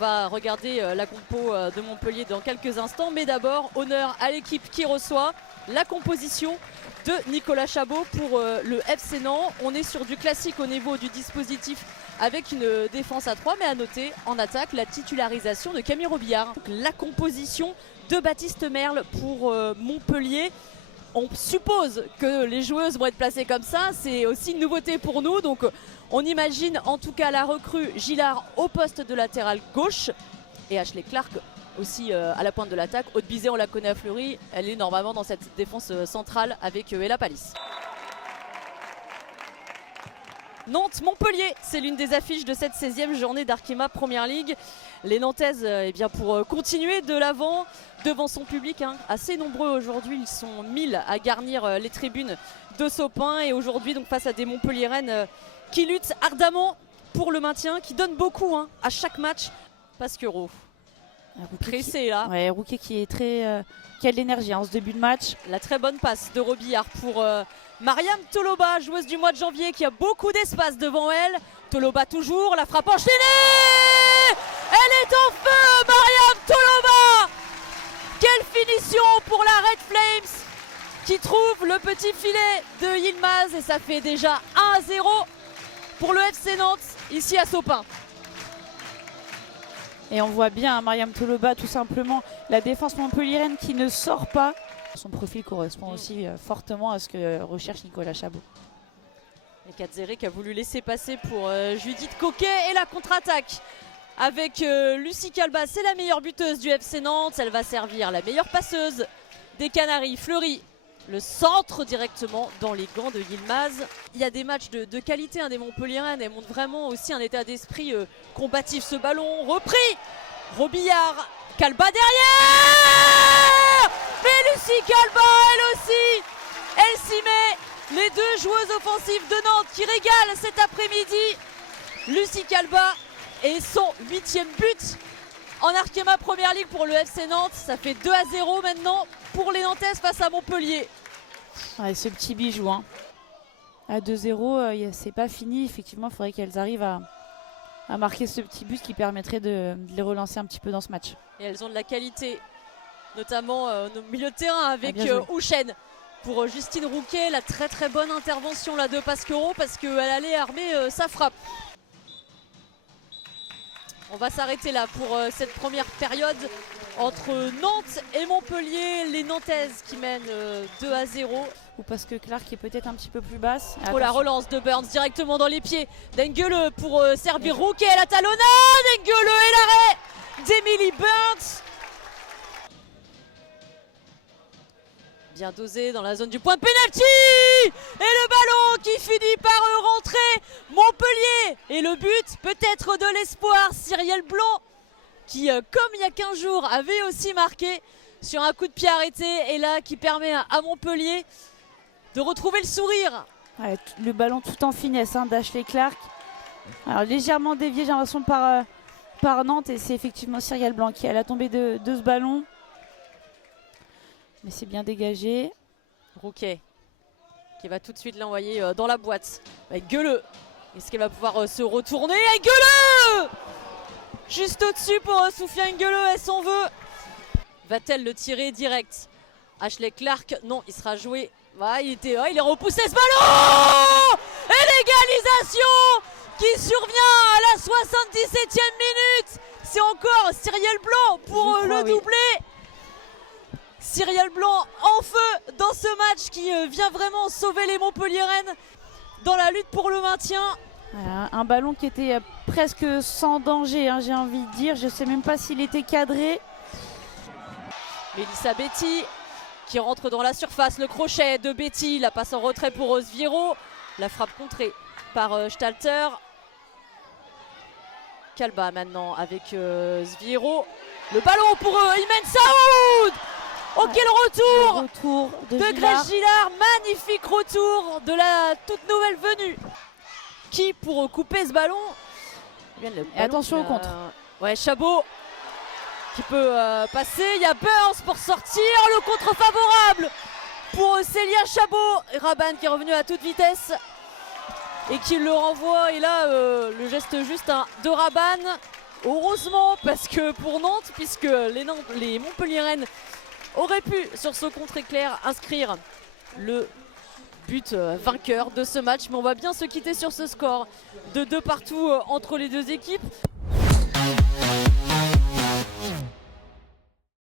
va regarder la compo de Montpellier dans quelques instants. Mais d'abord, honneur à l'équipe qui reçoit la composition de Nicolas Chabot pour le FC Nantes. On est sur du classique au niveau du dispositif avec une défense à 3, mais à noter en attaque la titularisation de Camille Robillard. La composition de Baptiste Merle pour Montpellier. On suppose que les joueuses vont être placées comme ça, c'est aussi une nouveauté pour nous. Donc on imagine en tout cas la recrue Gillard au poste de latéral gauche et Ashley Clark aussi à la pointe de l'attaque. Aude Bizet, on la connaît à Fleury, elle est normalement dans cette défense centrale avec Ella Palis. Nantes-Montpellier, c'est l'une des affiches de cette 16e journée d'Arkema Première League. Les Nantaises, eh bien, pour continuer de l'avant devant son public, assez nombreux aujourd'hui, ils sont 1000 à garnir les tribunes de Sopin. Et aujourd'hui, donc face à des Montpelliéraines qui luttent ardemment pour le maintien, qui donnent beaucoup à chaque match. Pasquero, pressé là. Ouais, Rouquet qui est très, qui a de l'énergie en ce début de match. La très bonne passe de Robillard pour Mariam Toloba, joueuse du mois de janvier, qui a beaucoup d'espace devant elle. Toloba toujours, la frappe enchaînée. Elle est en feu, Mariam Toloba. Quelle finition pour la Red Flames qui trouve le petit filet de Yilmaz. Et ça fait déjà 1-0 pour le FC Nantes ici à Sopin. Et on voit bien Mariam Toloba, tout simplement, la défense montpelliéraine qui ne sort pas. Son profil correspond aussi fortement à ce que recherche Nicolas Chabot. Et Katzere qui a voulu laisser passer pour Judith Coquet. Et la contre-attaque avec Lucie Calba, c'est la meilleure buteuse du FC Nantes. Elle va servir la meilleure passeuse des Canaries. Fleury, le centre directement dans les gants de Yilmaz. Il y a des matchs de qualité des Montpelliéraines. Elles montrent vraiment aussi un état d'esprit combatif. Ce ballon repris. Robillard, Calba derrière. Mais Lucie Calba, elle aussi, elle s'y met. Les deux joueuses offensives de Nantes qui régalent cet après-midi. Lucie Calba et son 8e but en Arkema Première League pour le FC Nantes. Ça fait 2-0 maintenant pour les Nantaises face à Montpellier. Ouais, ce petit bijou. À 2-0, c'est pas fini. Effectivement, il faudrait qu'elles arrivent à marquer ce petit but qui permettrait de les relancer un petit peu dans ce match. Et elles ont de la qualité, notamment au milieu de terrain avec Houchen. Pour Justine Rouquet, la très très bonne intervention là de Pasquero parce qu'elle allait armer sa frappe. On va s'arrêter là pour cette première période entre Nantes et Montpellier. Les Nantaises qui mènent 2-0. Ou parce que Clark est peut-être un petit peu plus basse. Oh, la relance de Burns directement dans les pieds d'Engele pour servir Rouquet. La talonnade d'Engele et l'arrêt d'Emily Burns. Bien dosé dans la zone du point de pénalty. Et le ballon qui finit par rentrer. Montpellier. Et le but peut-être de l'espoir. Cyrielle Blanc qui, comme il y a 15 jours, avait aussi marqué sur un coup de pied arrêté. Et là qui permet à Montpellier de retrouver le sourire. Ouais, le ballon tout en finesse d'Ashley Clark. Alors légèrement dévié, j'ai l'impression, par Nantes. Et c'est effectivement Cyrielle Blanc qui a la tombée de ce ballon. Mais c'est bien dégagé. Rouquet qui va tout de suite l'envoyer dans la boîte. Avec Gueuleux. Est-ce qu'elle va pouvoir se retourner? Avec Gueuleux juste au-dessus pour Soufiane Gueuleux, elle s'en veut. Va-t-elle le tirer direct? Ashley Clark, non, il sera joué. Ah, il est repoussé ce ballon. Et l'égalisation qui survient à la 77e minute. C'est encore Cyrielle Blanc pour le doublé. Cyrielle Blanc en feu dans ce match qui vient vraiment sauver les Montpelliéraines dans la lutte pour le maintien. Voilà, un ballon qui était presque sans danger, j'ai envie de dire. Je ne sais même pas s'il était cadré. Mélissa Betty qui rentre dans la surface. Le crochet de Betty, la passe en retrait pour Sviero. La frappe contrée par Stalter. Calba maintenant avec Sviero. Le ballon pour Imen Saoud. Oh, quel retour de Grace Gillard. Magnifique retour de la toute nouvelle venue. Qui pour couper ce ballon, et attention au contre. Ouais, Chabot qui peut passer. Il y a Burns pour sortir. Le contre favorable pour Célia Chabot. Et Rabanne qui est revenu à toute vitesse et qui le renvoie. Et là, le geste juste de Rabanne. Heureusement, parce que pour Nantes, puisque les Montpelliéraines auraient pu, sur ce contre-éclair, inscrire le but vainqueur de ce match. Mais on va bien se quitter sur ce score de 2 partout entre les deux équipes.